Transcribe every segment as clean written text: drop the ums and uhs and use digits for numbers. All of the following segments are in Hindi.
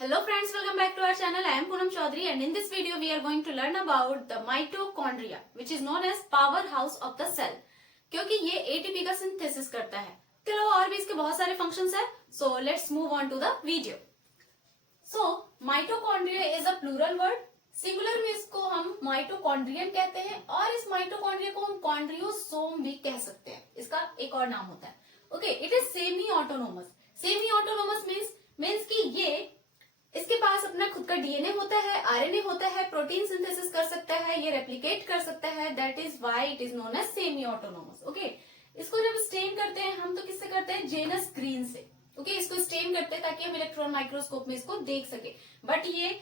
Hello friends, welcome back to our channel. I am Poonam Chaudhary and in this video we are going to learn about the mitochondria which is known as powerhouse of the cell. क्योंकि ये ATP का सिंथेसिस करता है। इसके अलावा और भी इसके बहुत सारे फंक्शंस है। So let's move on to the video. So mitochondria is a plural word. Singular में इसको हम माइटोकॉन्ड्रियन कहते हैं और इस माइटोकॉन्ड्रिया को हम कॉन्ड्रियोसोम भी कह सकते हैं। इसका एक और नाम होता है। Okay, it is semi autonomous. Semi autonomous means कि ये इसके पास अपना खुद का डीएनए होता है, आरएनए होता है, प्रोटीन सिंथेसिस कर सकता है, ये रेप्लिकेट कर सकता है। That is why it is known as semi autonomous. Okay, इसको जब स्टेन करते हैं हम तो किससे करते हैं? जेनस ग्रीन से। ओके, इसको स्टेन करते हैं ताकि हम इलेक्ट्रॉन माइक्रोस्कोप में इसको देख सके। बट ये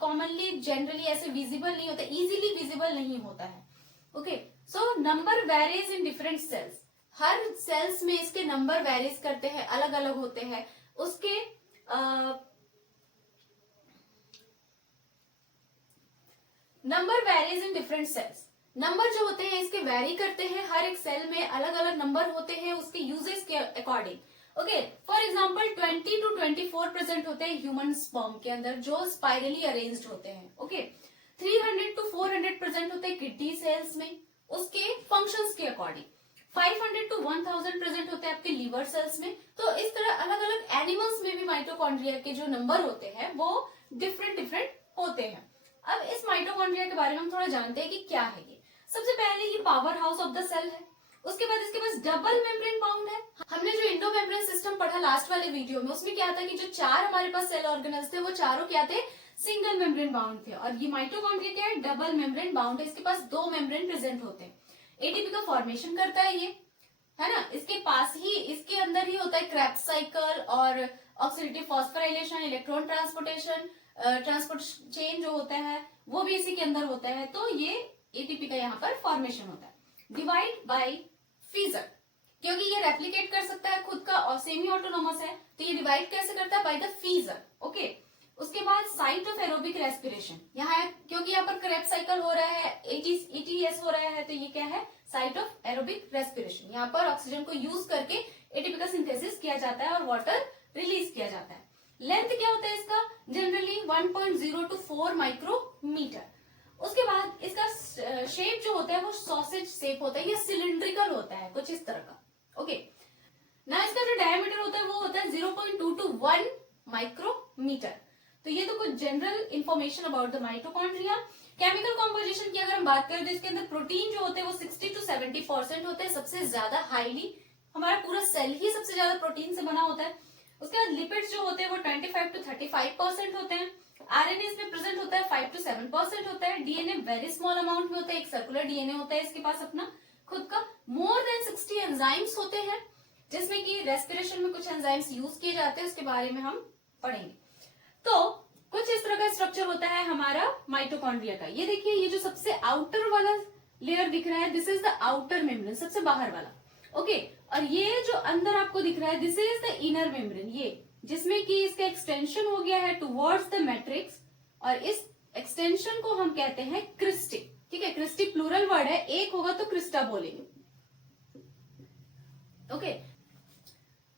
कॉमनली जनरली ऐसे विजिबल नहीं होता, इजीली विजिबल नहीं होता है। Okay, so number varies in different cells. हर सेल्स में इसके नंबर वेरीज करते हैं, अलग अलग होते हैं। उसके number varies in different sales. Number जो होते हैं इसके वेरी करते हैं, हर एक सेल में अलग अलग नंबर होते हैं उसके यूजेस के according. Okay, for example 20 to 24 present होते हैं ह्यूमन स्पर्म के अंदर जो स्पाइरली अरेंज्ड होते हैं। ओके, 300 to 400 प्रेजेंट होते हैं किडनी सेल्स में उसके फंक्शंस के अकॉर्डिंग। 500 to 1000 प्रेजेंट होते हैं आपके लीवर सेल्स में। तो इस तरह अलग अलग एनिमल्स में भी माइटोकॉन्ड्रिया के जो नंबर होते हैं वो डिफरेंट होते हैं। अब इस माइटोकॉन्ड्रिया के बारे में हम थोड़ा जानते हैं कि क्या है ये। सबसे पहले ये power house of the cell है। उसके बाद इसके पास डबल मेम्ब्रेन बाउंड है। हमने जो इंडो मेम्ब्रेन सिस्टम पढ़ा लास्ट वाले वीडियो में उसमें क्या था कि जो चार हमारे पास सेल ऑर्गेनल्स थे वो चारों क्या थे? सिंगल मेम्ब्रेन बाउंड थे। और ये माइटोकॉन्ड्रिया क्या है? डबल मेम्ब्रेन बाउंड है। इसके पास दो मेम्ब्रेन प्रेजेंट होते हैं। एटीपी का फॉर्मेशन करता है ये, है ना। इसके पास ही इसके अंदर ही होता है क्रेब्स साइकिल और oxidative phosphorylation, electron transportation, transport chain जो होता है वो भी इसी के अंदर होता है। तो ये एटीपी का यहाँ पर फॉर्मेशन होता है। डिवाइड बाय फीजर, क्योंकि ये रेप्लिकेट कर सकता है खुद का और सेमी ऑटोनोमस है तो ये डिवाइड कैसे करता है? By the फीजर। ओके, उसके बाद साइट ऑफ एरोबिक रेस्पिरेशन यहाँ है, क्योंकि यहाँ पर क्रेब्स साइकिल हो रहा है, एटीएस हो रहा है, तो ये क्या है? Site of aerobic respiration. यहाँ पर ऑक्सीजन को यूज करके एटीपी का सिंथेसिस किया जाता है और वाटर रिलीज किया जाता है। लेंथ क्या होता है इसका? Generally 1.0 to 4 micrometre. उसके बाद इसका शेप जो होता है वो सॉसेज शेप होता है, ये सिलिंड्रिकल होता है कुछ इस तरह का। ओके, ना इसका जो डायमीटर होता है वो होता है 0.2 to 1 माइक्रोमीटर। तो ये तो कुछ general information about the mitochondria. Chemical composition की अगर हम बात करें तो इसके अंदर प्रोटीन जो होते हैं वो 60 to 70% होते हैं। सबसे ज्यादा हाईली हमारा पूरा सेल ही सबसे ज्यादा प्रोटीन से बना होता है। उसके बाद लिपिड्स जो होते हैं वो 25 to 35% होते हैं। आरएनए इसमें प्रेजेंट होता है 5 to 7% होता है। डीएनए वेरी स्मॉल अमाउंट में होता है, एक सर्कुलर डीएनए होता है इसके पास अपना खुद का। मोर देन 60 एंजाइम्स होते हैं जिसमें कि रेस्पिरेशन में कुछ एंजाइम्स यूज किए जाते हैं, उसके बारे में हम पढ़ेंगे। तो कुछ इस तरह का स्ट्रक्चर होता है हमारा माइटोकॉन्ड्रिया का। ये देखिए, ये जो सबसे आउटर वाला लेयर दिख रहा है this is the outer membrane, सबसे बाहर वाला। ओके, और ये जो अंदर आपको दिख रहा है this is the inner membrane, ये जिसमें कि इसका एक्सटेंशन हो गया है टुवर्ड्स द मैट्रिक्स और इस एक्सटेंशन को हम कहते हैं क्रिस्टी। ठीक है, क्रिस्टी प्लूरल वर्ड है, एक होगा तो क्रिस्टा बोलेंगे। ओके,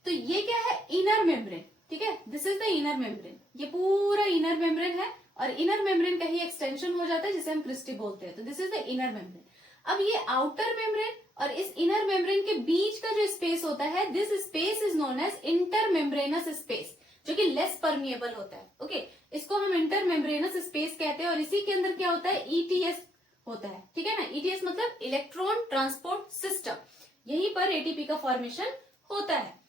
तो ये क्या है? Inner membrane. ठीक है, this is the inner membrane. ये पूरा इनर मेम्ब्रेन है और इनर मेम्ब्रेन का ही एक्सटेंशन हो जाता है जिसे हम क्रिस्टी बोलते हैं। तो this is the inner membrane. अब ये आउटर मेम्ब्रेन और इस इनर मेम्ब्रेन के बीच का जो स्पेस होता है this space is known as inter membranous space, जो कि लेस परमिएबल होता है। ओके, इसको हम इंटर मेम्ब्रेनस स्पेस कहते हैं और इसी के अंदर क्या होता है? ईटीएस होता है। ठीक है ना, ईटीएस मतलब इलेक्ट्रॉन ट्रांसपोर्ट सिस्टम। यहीं पर एटीपी का फॉर्मेशन होता है।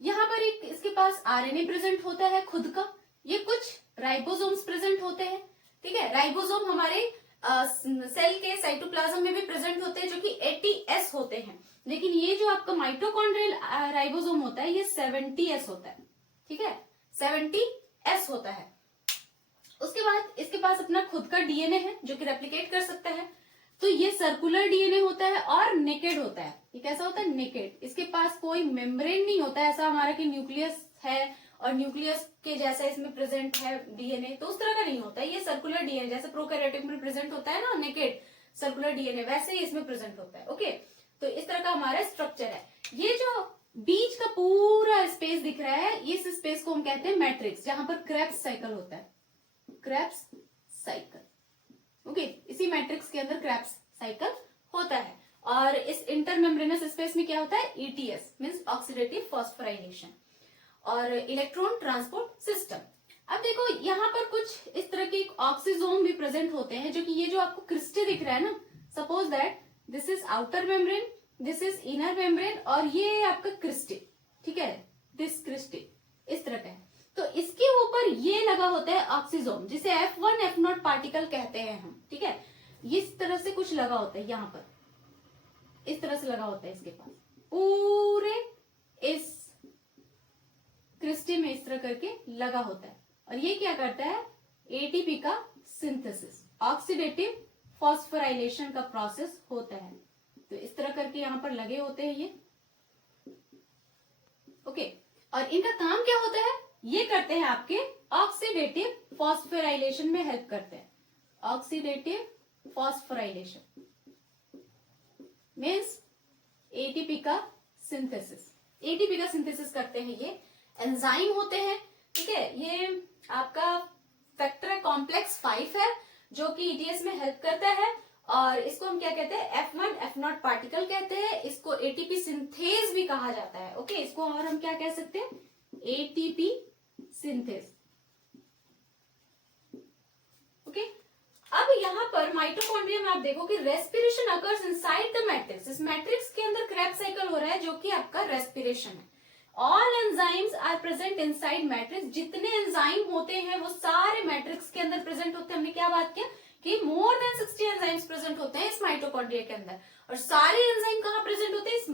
यहाँ पर एक इसके पास आरएनए प्रेजेंट होता है खुद का। ये कुछ राइबोसोम्स प्रेजेंट होते हैं। ठीक है, राइबोसोम हमारे सेल के साइटोप्लाज्म में भी प्रेजेंट होते हैं जो कि एटीएस होते हैं। लेकिन ये जो आपका माइटोकॉन्ड्रियल राइबोसोम होता है ये 70S होता है। ठीक है, 70S होता है। उसके बाद इसके पास अपना खुद का डीएनए है जो कि रेप्लिकेट कर सकता है। तो ये सर्कुलर डीएनए होता है और नेकेड होता है। ये कैसा होता है? नेकेड। इसके पास कोई मेम्ब्रेन नहीं होता है, ऐसा हमारा कि न्यूक्लियस है और न्यूक्लियस के जैसा इसमें प्रेजेंट है डीएनए, तो उस तरह का नहीं होता है। ये सर्कुलर डीएनए जैसे प्रोकैरियोटिक में प्रेजेंट होता है ना नेकेड सर्कुलर डीएनए, वैसे ही इसमें प्रेजेंट होता है। ओके, तो इस तरह का हमारा स्ट्रक्चर है। ये जो बीच का पूरा स्पेस दिख रहा है, इस स्पेस को हम कहते हैं मैट्रिक्स, जहां पर क्रेब्स साइकिल होता है, क्रेब्स साइकिल। ओके, इसी मैट्रिक्स के अंदर क्रेब्स साइकिल होता है। और इस इंटरमेम्ब्रेनस स्पेस में क्या होता है, ईटीएस मींस ऑक्सीडेटिव फॉस्फोराइलेशन और इलेक्ट्रॉन ट्रांसपोर्ट सिस्टम। अब देखो यहाँ पर कुछ इस तरह के ऑक्सीजोम भी प्रेजेंट होते हैं, जो कि ये जो आपको क्रिस्टे दिख रहा है ना, suppose that this is outer membrane, this is inner membrane और ये आपका क्रिस्टे, ठीक है, दिस क्रिस्टे इस तरह का है। तो इसके ऊपर ये लगा होता है ऑक्सीजोम, जिसे F1 F0 पार्टिकल कहते हैं हम, ठीक है। इस तरह से कुछ लगा होता है यहाँ पर, इस तरह से लगा होता है इसके पास, पूरे इस क्रिस्टे में इस तरह करके लगा होता है। और ये क्या करता है, एटीपी का सिंथेसिस, ऑक्सीडेटिव फॉस्फोराइलेशन का प्रोसेस होता है। तो इस तरह करके यहाँ पर लगे होते हैं ये, ओके। और इनका काम क्या होता है, ये करते हैं आपके ऑक्सीडेटिव फॉस्फोराइलेशन में हेल्प करते हैं। ऑक्सीडेटिव फॉस्फोराइलेशन मीन्स एटीपी का सिंथेसिस, एटीपी का सिंथेसिस करते हैं ये। एंजाइम होते हैं, ठीक है। ये आपका फैक्टर कॉम्प्लेक्स 5 है, जो कि ईटीएस में हेल्प करता है। और इसको हम क्या कहते हैं, F1 F0 पार्टिकल कहते हैं। इसको एटीपी सिंथेज भी कहा जाता है, ओके। इसको और हम क्या कह सकते हैं, एटीपी सिंथेज, ओके। अब यहाँ पर माइटोकॉन्ड्रिया में आप देखो कि respiration occurs inside the matrix. इस मैट्रिक्स के अंदर क्रेब्स साइकिल हो रहा है, जो कि आपका रेस्पिरेशन है। All enzymes are present inside matrix. जितने एंजाइम होते हैं वो सारे मैट्रिक्स के अंदर प्रेजेंट होते हैं। हमने क्या बात किया कि मोर देन 60 एंजाइम्स प्रेजेंट होते हैं इस माइटोकॉन्ड्रिया के अंदर। और सारे एंजाइम कहाँ प्रेजेंट होते हैं, इस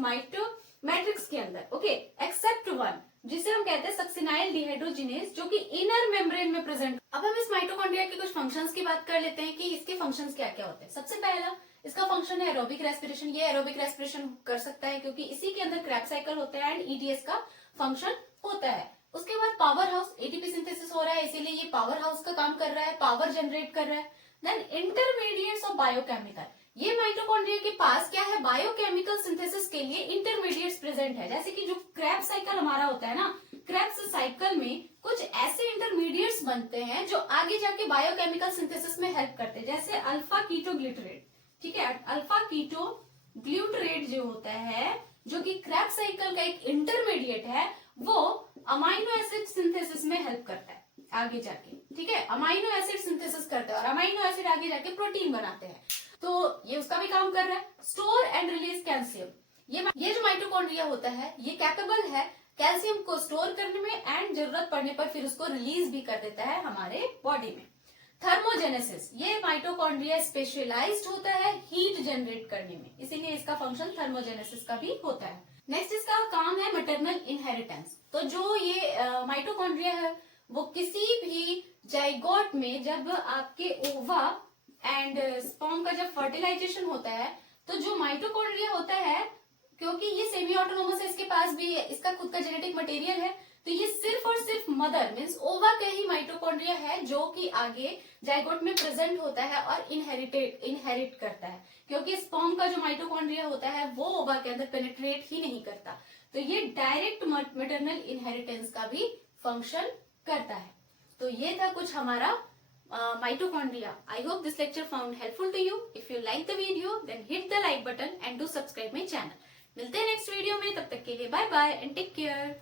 मैट्रिक्स के अंदर, ओके, एक्सेप्ट वन, जिसे हम कहते हैं सक्सिनाइल डिहाइड्रोजिनेज, जो कि इनर मेम्ब्रेन में प्रेजेंट। अब हम इस माइटोकॉन्ड्रिया के कुछ फंक्शंस की बात कर लेते हैं कि इसके फंक्शंस क्या क्या होते हैं। सबसे पहला इसका फंक्शन है एरोबिक रेस्पिरेशन। ये एरोबिक रेस्पिरेशन कर सकता है क्योंकि इसी के अंदर क्रेब्स साइकिल होता है एंड ईटीएस का फंक्शन होता है। उसके बाद पावर हाउस, एटीपी सिंथेसिस हो रहा है, इसीलिए ये पावर हाउस का काम कर रहा है, पावर जनरेट कर रहा है। देन इंटरमीडिएट्स ऑफ बायोकेमिकल, ये माइटोकॉन्ड्रिया के पास क्या है, बायोकेमिकल सिंथेसिस के लिए इंटरमीडिएट्स प्रेजेंट है। जैसे कि जो क्रेब्स साइकिल हमारा होता है ना, क्रेब्स साइकिल में कुछ ऐसे इंटरमीडिएट्स बनते हैं जो आगे जाके बायोकेमिकल सिंथेसिस में हेल्प करते हैं, जैसे अल्फा कीटो ग्लूटरेट, ठीक है। अल्फा कीटो ग्लूटरेट जो होता है, जो कि क्रेब्स साइकिल का एक इंटरमीडिएट है, वो अमाइनो एसिड सिंथेसिस में हेल्प करता है आगे जाके, ठीक है। अमाइनो एसिड सिंथेसिस करते हैं और अमाइनो एसिड आगे जाके प्रोटीन बनाते हैं, तो ये उसका भी काम कर रहा है। स्टोर एंड रिलीज कैल्शियम, ये जो माइटोकॉन्ड्रिया होता है ये कैपेबल है कैल्शियम को स्टोर करने में एंड जरूरत पड़ने पर फिर उसको रिलीज भी कर देता है हमारे बॉडी में। थर्मोजेनेसिस, ये माइटोकॉन्ड्रिया स्पेशलाइज्ड होता है हीट जनरेट करने में, इसीलिए इसका फंक्शन थर्मोजेनेसिस का भी होता है। नेक्स्ट इसका काम है मैटरनल इनहेरिटेंस। तो जो ये माइटोकॉन्ड्रिया है वो किसी भी जाइगोट में जब आपके ओवा एंड स्पर्म का जब फर्टिलाइजेशन होता है, तो जो माइटोकॉन्ड्रिया होता है, क्योंकि ये सेमी ऑटोनोमस है, इसके पास भी इसका खुद का जेनेटिक मटेरियल है, तो ये सिर्फ और सिर्फ मदर मीन्स ओवा का ही माइटोकॉन्ड्रिया है जो कि आगे जाइगोट में प्रेजेंट होता है और इनहेरिट करता है। क्योंकि स्पर्म का जो माइटोकॉन्ड्रिया होता है वो ओवा के अंदर पेनिट्रेट ही नहीं करता, तो ये डायरेक्ट मैटरनल इनहेरिटेंस का भी फंक्शन करता है। तो ये था कुछ हमारा mitochondria. I hope this lecture found helpful to you. If you like the video, then hit the like button and do subscribe my channel. मिलते हैं नेक्स्ट वीडियो में, तब तक के लिए bye bye and take care.